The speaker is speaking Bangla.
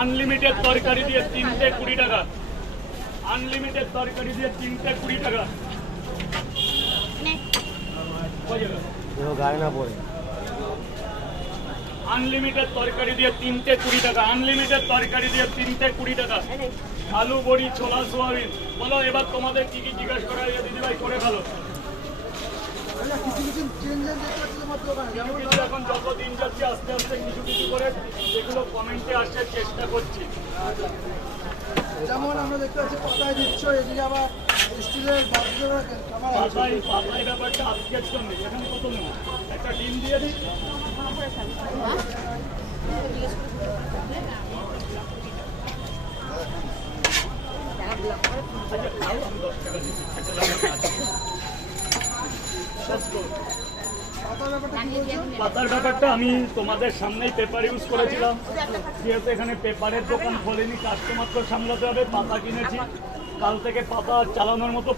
আনলিমিটেড তরকারি দিয়ে 3টে 20 টাকা। আনলিমিটেড তরকারি দিয়ে 3টে 20 টাকা। গায়ে না পড়ে। আনলিমিটেড তরকারি দিয়ে 3টে 20 টাকা। আনলিমিটেড তরকারি দিয়ে 3টে 20 টাকা। আলু বড়ি ছোলা সোয়াবিন। বলো এবার তোমাদের কি কি জিজ্ঞাসা করা হয় দিদিভাই, করে ফেলো। কিছু এখন যত দিন যাচ্ছে আস্তে আস্তে কিছু কিছু করে যেগুলো কমেন্টে আসার চেষ্টা করছি। যেমন আমরা দেখতে পাচ্ছি পাতায় দিচ্ছ, এদিকে আবার স্টিলের পাতায় ব্যাপারটা আজকের জন্য এখানে কত নেব, একটা ডিম দিয়ে দিই। পাতার ব্যাপারটা আমি তোমাদের সামনেই পেপার ইউজ করেছিলাম, যেহেতু এখানে পেপারের দোকান খোলেনি, কাস্টমার তো সামলাতে হবে। পাতা কিনেছি, কাল থেকে পাতা চালানোর মতো